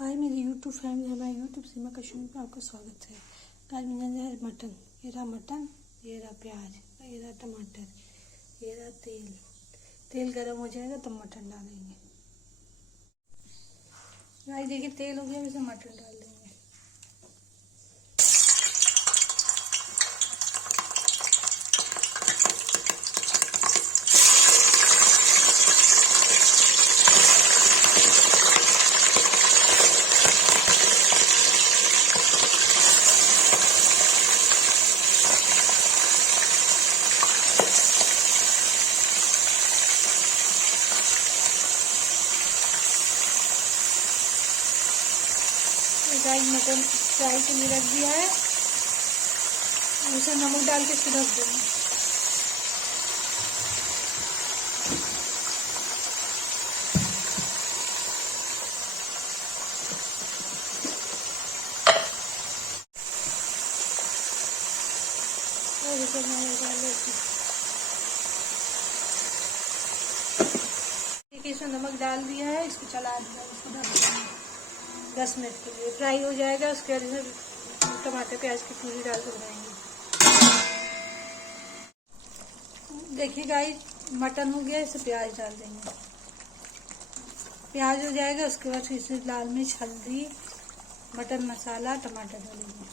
हाय मेरी YouTube family, हमारे YouTube सीमा कश्मीर में आपका स्वागत है। आज मैंने है मटन, ये रहा मटन, ये रहा प्याज, ये रहा टमाटर, ये रहा तेल। तेल गर्म हो जाएगा तब मटन डालेंगे। भाई देखिए तेल हो गया, वैसे मटन डाल देंगे। गाइस मटन फ्राई के लिए रख दिया है, उसे नमक डाल के इसको ढक देंगे। और इसे नमक डाल देते, देखिए इसमें नमक डाल दिया है, इसको चला दिया, इसको ढक देंगे 10 मिनट के लिए। फ्राई हो जाएगा, उसके बाद इसे टमाटर प्याज की प्यूरी डाल कर बनाएंगे। देखिए गाइस मटन हो गया, इसे प्याज डाल देंगे। प्याज हो जाएगा, उसके बाद इसे लाल मिर्च, हल्दी, मटन मसाला, टमाटर डालेंगे।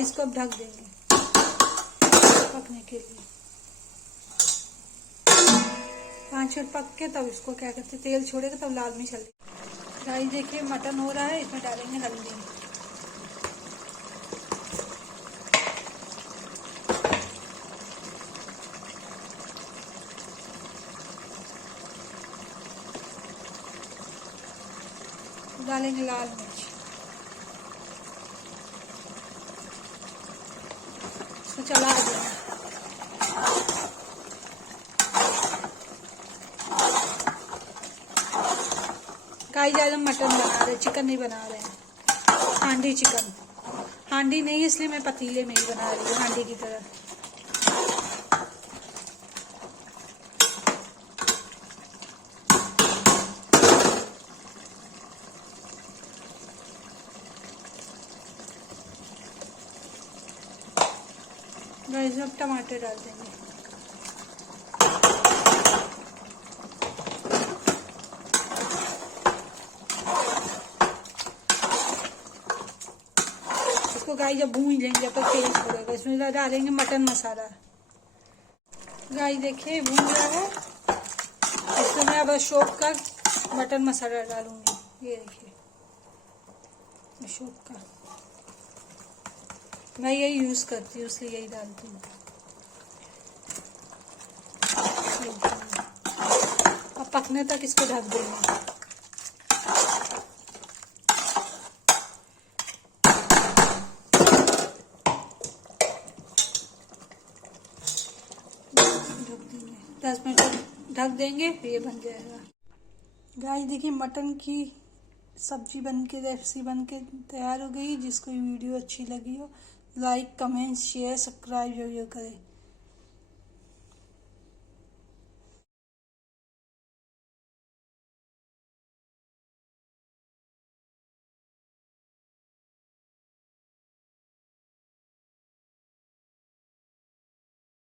इसको अब ढक देंगे पकने के लिए। 5 मिनट पक के तब इसको क्या करते, तेल छोड़ेगा तब लाल मिर्च हल्दी। गाइस देखिए मटन हो रहा है, इसमें डालेंगे हल्दी। डालेंगे लाल मिर्च, इसको चला देंगे। गाइस आज हम मटन बना रहे हैं, चिकन नहीं बना रहे हैं। हांडी चिकन, हांडी नहीं इसलिए मैं पतीले में ही बना रही हूँ, हांडी की तरह। गाइस अब टमाटर डाल देंगे। इसको गाइस जब भून लेंगे जब तक तेल छोड़ेगा, इसमें डालेंगे मटन मसाला। गाइस देखिए भून गया है, इसमें मैं अब अशोक का मटन मसाला डालूंगी। ये देखिए अशोक का, मैं यही यूज करती हूँ इसलिए यही डालती हूँ। अब पकने तक इसको ढक देंगे। ढक देंगे 10 मिनट ढक देंगे, फिर ये बन जाएगा। गाइस देखिए मटन की सब्जी बन के, रेसिपी बन के तैयार हो गई। जिसको वीडियो अच्छी लगी हो लाइक कमेंट शेयर सब्सक्राइब जरूर करें।